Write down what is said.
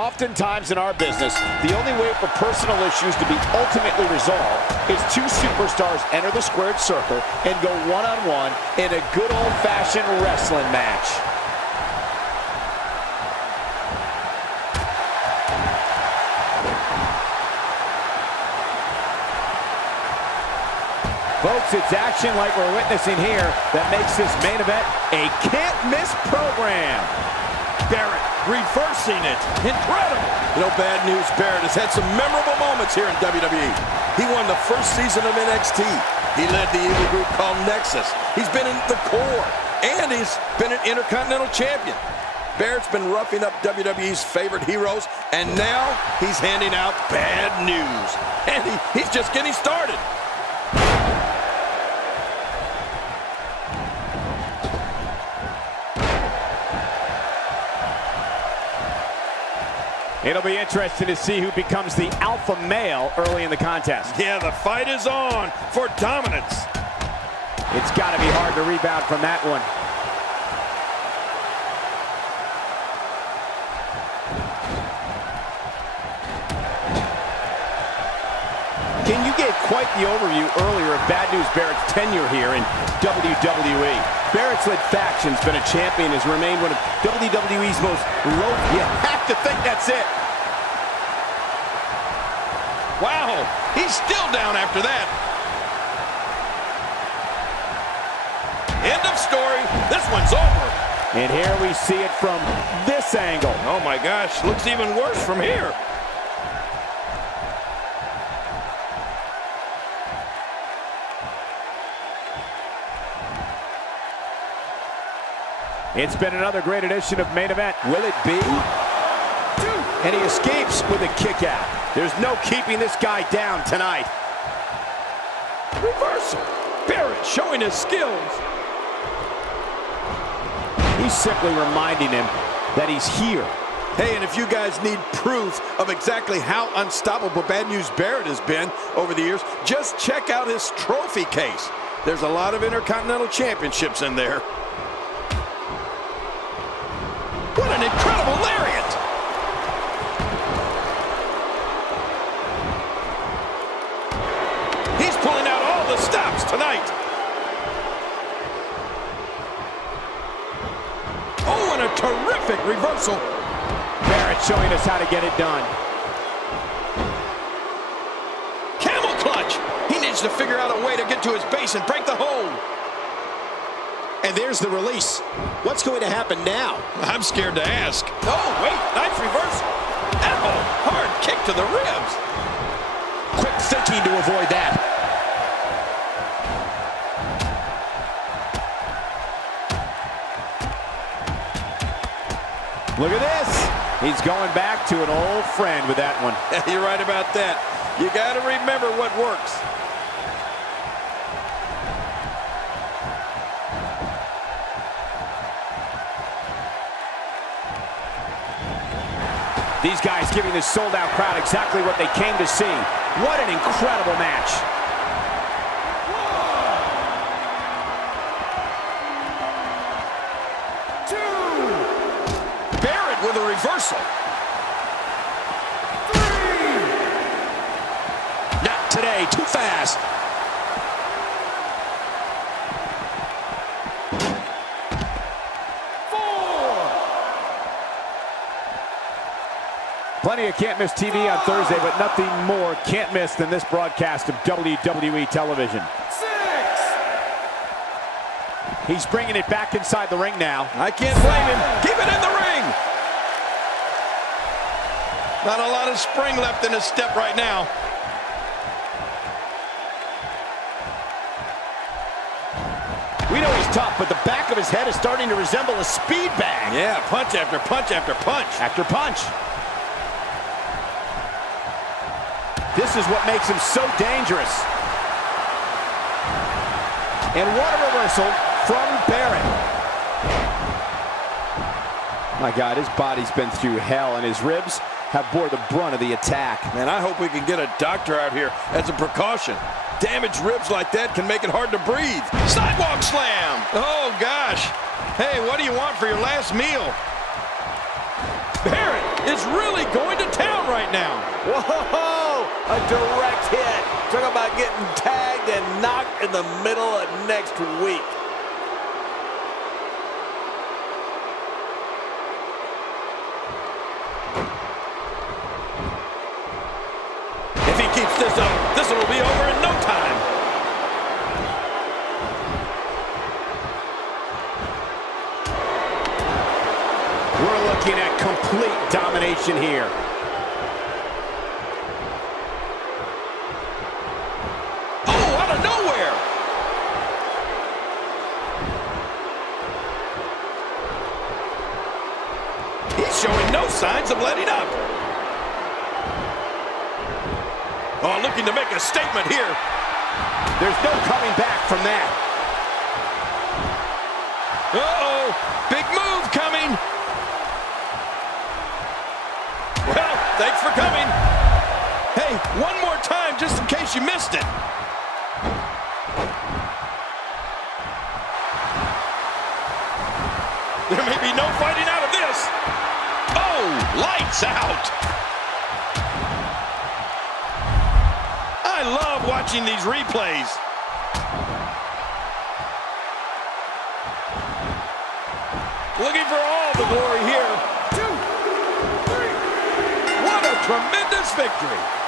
Oftentimes in our business, the only way for personal issues to be ultimately resolved is two superstars enter the squared circle and go one-on-one in a good old-fashioned wrestling match. Folks, it's action like we're witnessing here that makes this main event a can't-miss program. Barret reversing it. Incredible. You know, Bad News Barret has had some memorable moments here in WWE. He won the first season of NXT. He led the evil group called Nexus. He's been in the core, and he's been an Intercontinental Champion. Barrett's been roughing up WWE's favorite heroes, and now he's handing out bad news. And he's just getting started. It'll be interesting to see who becomes the alpha male early in the contest. Yeah, the fight is on for dominance. It's got to be hard to rebound from that one. Can you get quite the overview earlier of Bad News Barrett's tenure here in WWE? Barrett's led factions, been a champion, has remained one of WWE's most low. You have to think that's it. Wow, he's still down after that. End of story. This one's over. And here we see it from this angle. Oh my gosh, looks even worse from here. It's been another great edition of Main Event. Will it be? And he escapes with a kick out. There's no keeping this guy down tonight. Reversal. Barret showing his skills. He's simply reminding him that he's here. Hey, and if you guys need proof of exactly how unstoppable Bad News Barret has been over the years, just check out his trophy case. There's a lot of Intercontinental Championships in there. What an incredible lariat! He's pulling out all the stops tonight. Oh, and a terrific reversal. Barret showing us how to get it done. Camel clutch. He needs to figure out a way to get to his base and break the hold. And there's the release. What's going to happen now? I'm scared to ask. Oh, wait, nice reversal. Ow, hard kick to the ribs. Quick thinking to avoid that. Look at this. He's going back to an old friend with that one. You're right about that. You got to remember what works. These guys giving this sold-out crowd exactly what they came to see. What an incredible match. Barret with a reversal. 3. Not today, too fast. Plenty of can't miss TV on Thursday, but nothing more can't miss than this broadcast of WWE television. 6. He's bringing it back inside the ring now. I can't blame him. Keep it in the ring. Not a lot of spring left in his step right now. We know he's tough, but the back of his head is starting to resemble a speed bag. Yeah, punch after punch after punch. After punch. This is what makes him so dangerous. And what a reversal from Barret. My God, his body's been through hell, and his ribs have bore the brunt of the attack. Man, I hope we can get a doctor out here as a precaution. Damaged ribs like that can make it hard to breathe. Sidewalk slam! Oh, gosh. Hey, what do you want for your last meal? Barret is really going to town right now. Whoa! A direct hit. Talk about getting tagged and knocked in the middle of next week. If he keeps this up, this one will be over in no time. We're looking at complete domination here. Oh, out of nowhere! He's showing no signs of letting up. Oh, looking to make a statement here. There's no coming back from that. Uh-oh, big move coming. Well, thanks for coming. Hey, one more time just in case you missed it. There may be no fighting out of this. Oh, lights out. I love watching these replays. Looking for all the glory here. 2, 3. What a tremendous victory.